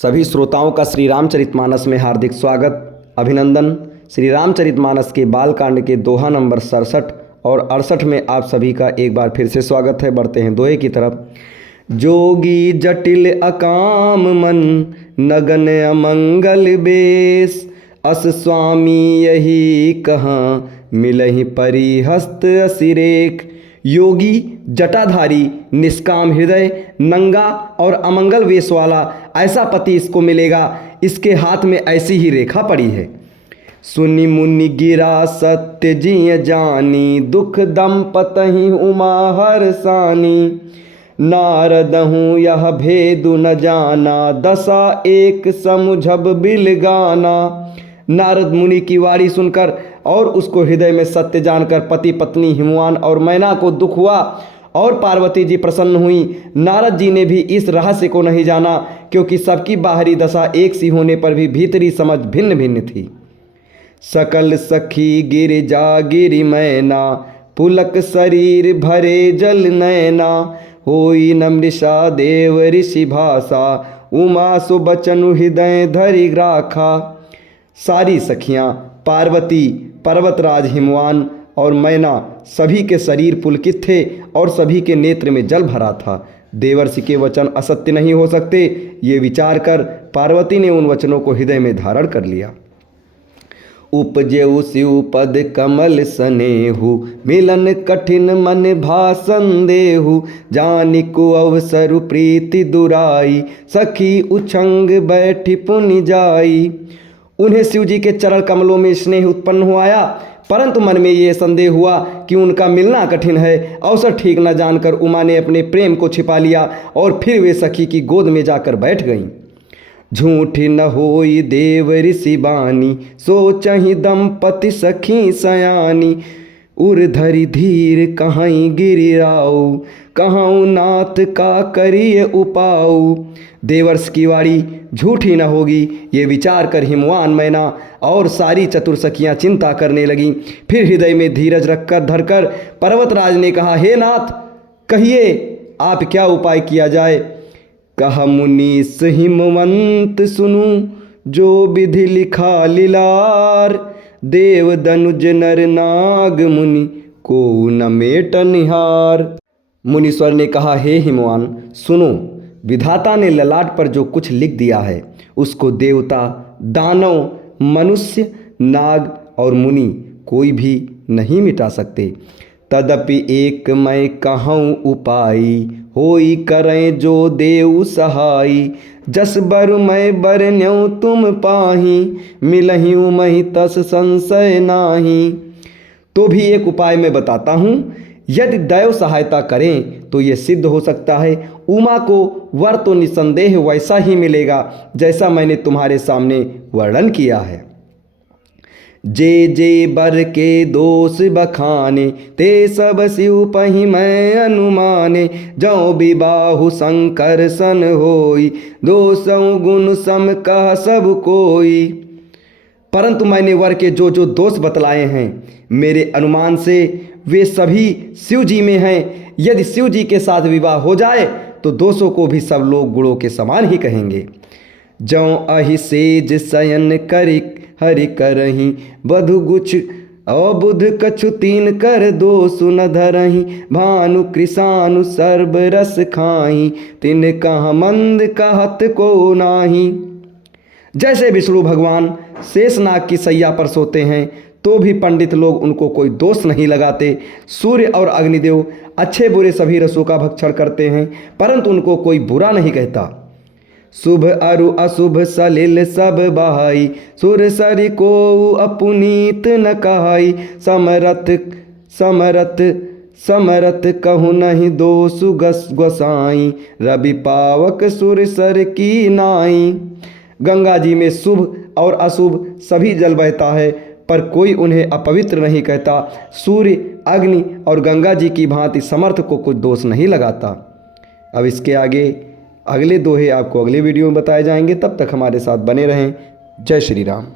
सभी श्रोताओं का श्री रामचरितमानस में हार्दिक स्वागत अभिनंदन। श्री रामचरितमानस के बालकांड के दोहा नंबर 67 और 68 में आप सभी का एक बार फिर से स्वागत है। बढ़ते हैं दोहे की तरफ। जोगी जटिल अकाम मन नगन अमंगल बेस, अस स्वामी यही कहाँ मिलहि परिहस्त असिरेख। योगी जटाधारी निष्काम हृदय नंगा और अमंगल वेश वाला ऐसा पति इसको मिलेगा, इसके हाथ में ऐसी ही रेखा पड़ी है। सुनि मुनि गिरा सत्य जिय जानी, दुख दंपतहि उमा हरसानी। नारदहूँ यह भेदु न जाना, दशा एक समुझब बिल गाना। नारद मुनि की वाणी सुनकर और उसको हृदय में सत्य जानकर पति पत्नी हिमवान और मैना को दुख हुआ और पार्वती जी प्रसन्न हुई। नारद जी ने भी इस रहस्य को नहीं जाना, क्योंकि सबकी बाहरी दशा एक सी होने पर भी भीतरी समझ भिन्न भिन्न थी। सकल सखी गिरिजा गिरि मैना, पुलक शरीर भरे जल नैना। होई न मृषा देव ऋषि भाषा, उमा सुबचनु हृदय धरि राखा। सारी सखियाँ पार्वती, पर्वतराज हिमवान और मैना सभी के शरीर पुलकित थे और सभी के नेत्र में जल भरा था। देवर्षि के वचन असत्य नहीं हो सकते, ये विचार कर पार्वती ने उन वचनों को हृदय में धारण कर लिया। उपजेउ शिव पद कमल सनेहु, मिलन कठिन मन भासन देहु। जानिकु अवसर प्रीति दुराई, सखी उछंग बैठी पुनि जाई। उन्हें शिव जी के चरण कमलों में स्नेह उत्पन्न हो आया, परंतु मन में ये संदेह हुआ कि उनका मिलना कठिन है। अवसर ठीक न जानकर उमा ने अपने प्रेम को छिपा लिया और फिर वे सखी की गोद में जाकर बैठ गईं। झूठी न होई देव ऋषि बानी, सोचहि दंपति सखी सयानी। उर्धरि धीर कहीं गिरिराऊ, कहूँ नाथ का करिए उपाऊ। देवर्ष की वाणी झूठी न होगी, ये विचार कर हिमवान मैना और सारी चतुर सखियाँ चिंता करने लगीं। फिर हृदय में धीरज रखकर धरकर पर्वतराज ने कहा, हे नाथ कहिए आप क्या उपाय किया जाए। कहा मुनीस हिमवंत सुनु, जो विधि लिखा लीलार। देव दनुज नर नाग मुनि, को न मेट निहार। मुनीश्वर ने कहा, हे हिमवान सुनो, विधाता ने ललाट पर जो कुछ लिख दिया है उसको देवता, दानव, मनुष्य, नाग और मुनि कोई भी नहीं मिटा सकते। तदपि एक मैं कहूँ उपाई, होई करें जो देव सहाई। जस बर मैं बरन्यौ तुम पाही, मिलहि उमहि तस संशय नाही। तो भी एक उपाय मैं बताता हूँ, यदि दैव सहायता करें तो ये सिद्ध हो सकता है। उमा को वर तो निसंदेह वैसा ही मिलेगा जैसा मैंने तुम्हारे सामने वर्णन किया है। जे जे बर के दोष बखाने, ते सब शिव पहि मैं अनुमाने। जौ विबाहु शंकर सन होई, दोषौ गुण सम कह सब कोई। परंतु मैंने वर के जो जो दोष बतलाए हैं, मेरे अनुमान से वे सभी शिव जी में हैं। यदि शिव जी के साथ विवाह हो जाए तो दोषों को भी सब लोग गुणों के समान ही कहेंगे। जौ अहि सेज शयन करि हरि करही, बधु गुछ अबुध कछु तीन कर दोषु न धरही। भानु कृषानु सर्ब रस खाही, तिन कह मंद कहत को नाही। जैसे विष्णु भगवान शेषनाग की सैया पर सोते हैं तो भी पंडित लोग उनको कोई दोष नहीं लगाते। सूर्य और अग्निदेव अच्छे बुरे सभी रसों का भक्षण करते हैं, परंतु उनको कोई बुरा नहीं कहता। शुभ अरु अशुभ सलिल सब बहाई, सुर सरि को अपुनीत न कहाई। समरथ समरथ समरथ कहु नहीं दोषु गोसाई, रवि पावक सुर सर की नाई। गंगा जी में शुभ और अशुभ सभी जल बहता है, पर कोई उन्हें अपवित्र नहीं कहता। सूर्य, अग्नि और गंगा जी की भांति समर्थ को कुछ दोष नहीं लगाता। अब इसके आगे अगले दोहे आपको अगले वीडियो में बताए जाएंगे। तब तक हमारे साथ बने रहें। जय श्री राम।